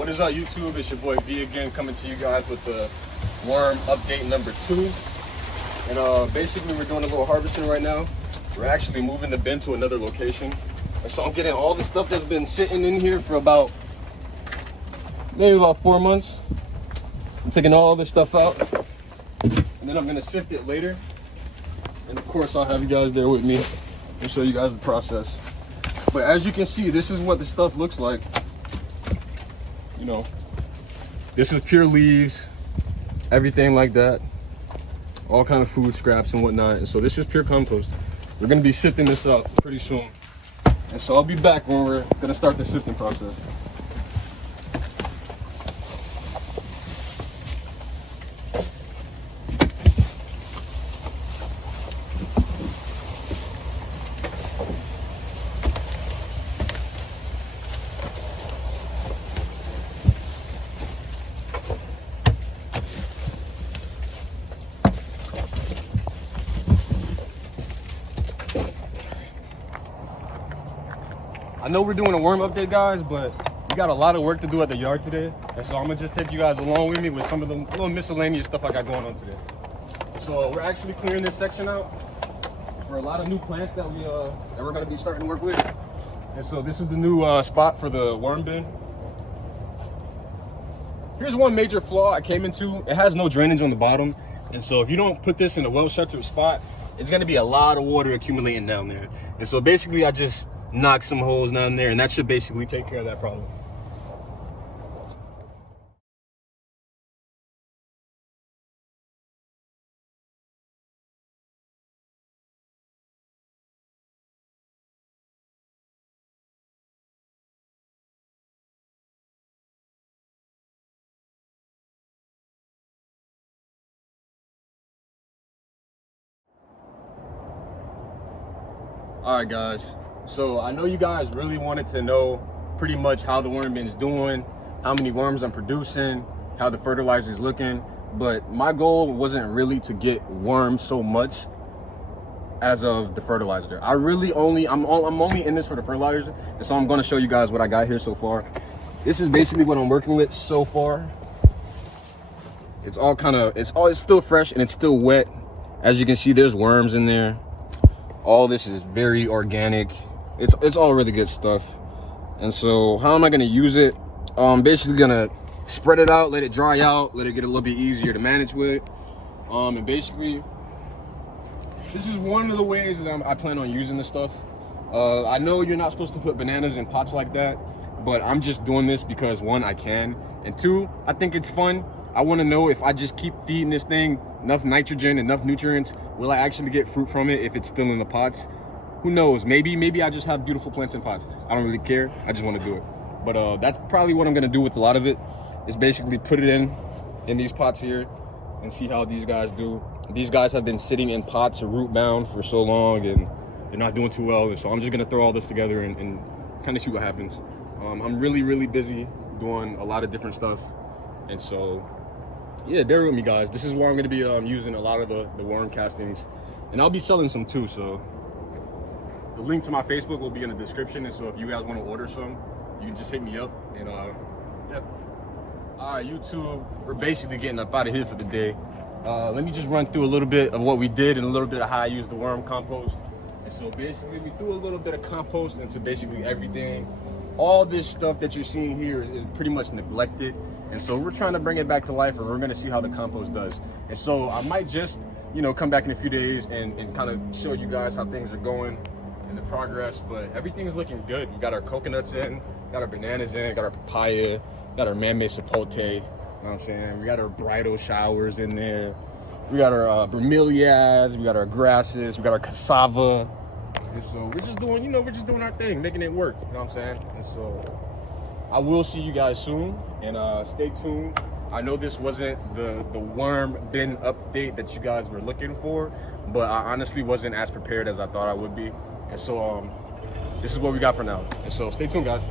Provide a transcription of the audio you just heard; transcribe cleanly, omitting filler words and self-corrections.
What is up, YouTube? It's your boy V again, coming to you guys with the worm update number 2. And basically we're doing a little harvesting right now. We're actually moving the bin to another location. And so I'm getting all the stuff that's been sitting in here for maybe about 4 months. I'm taking all this stuff out, and then I'm gonna sift it later. And of course I'll have you guys there with me and show you guys the process. But as you can see, this is what the stuff looks like. You know, this is pure leaves, everything like that, all kind of food scraps and whatnot. And so this is pure compost. We're gonna be sifting this up pretty soon, and so I'll be back when we're gonna start the sifting process. I know we're doing a worm update, guys, but we got a lot of work to do at the yard today. And so I'm gonna just take you guys along with me with some of the little miscellaneous stuff I got going on today. So we're actually clearing this section out for a lot of new plants that we're gonna be starting to work with. And so this is the new spot for the worm bin. Here's one major flaw I came into. It has no drainage on the bottom. And so if you don't put this in a well-sheltered spot, it's gonna be a lot of water accumulating down there. And so basically I just knock some holes down there, and that should basically take care of that problem. All right, guys. So I know you guys really wanted to know pretty much how the worm bin's doing, how many worms I'm producing, how the fertilizer is looking. But my goal wasn't really to get worms so much as of the fertilizer. I'm only in this for the fertilizer, and so I'm going to show you guys what I got here so far. This is basically what I'm working with so far. It's still fresh and it's still wet. As you can see, there's worms in there. All this is very organic. It's all really good stuff. And so how am I gonna use it? I'm basically gonna spread it out, let it dry out, let it get a little bit easier to manage with. And basically, this is one of the ways that I plan on using this stuff. I know you're not supposed to put bananas in pots like that, but I'm just doing this because 1, I can, and 2, I think it's fun. I wanna know if I just keep feeding this thing enough nitrogen, enough nutrients, will I actually get fruit from it if it's still in the pots? Who knows? Maybe I just have beautiful plants in pots. I don't really care. I just want to do it. But that's probably what I'm gonna do with a lot of it. Is basically put it in these pots here and see how these guys do. These guys have been sitting in pots root bound for so long, and they're not doing too well. And so I'm just gonna throw all this together and kind of see what happens. I'm really busy doing a lot of different stuff, and so yeah, bear with me, guys. This is where I'm gonna be using a lot of the worm castings, and I'll be selling some too. So the link to my Facebook will be in the description, and so if you guys want to order some, you can just hit me up. And yeah. All right, YouTube, we're basically getting up out of here for the day. Let me just run through a little bit of what we did and a little bit of how I use the worm compost. And so basically we threw a little bit of compost into basically everything. All this stuff that you're seeing here is pretty much neglected, and so we're trying to bring it back to life, and we're going to see how the compost does. And so I might just, you know, come back in a few days and kind of show you guys how things are going and the progress. But everything is looking good. We got our coconuts in, got our bananas in, got our papaya, got our man-made sapote, you know what I'm saying? We got our bridal showers in there. We got our bromeliads, we got our grasses, we got our cassava. And so we're just doing, you know, we're just doing our thing, making it work, you know what I'm saying? And so I will see you guys soon, and stay tuned. I know this wasn't the worm bin update that you guys were looking for, but I honestly wasn't as prepared as I thought I would be. And so this is what we got for now. And so stay tuned, guys.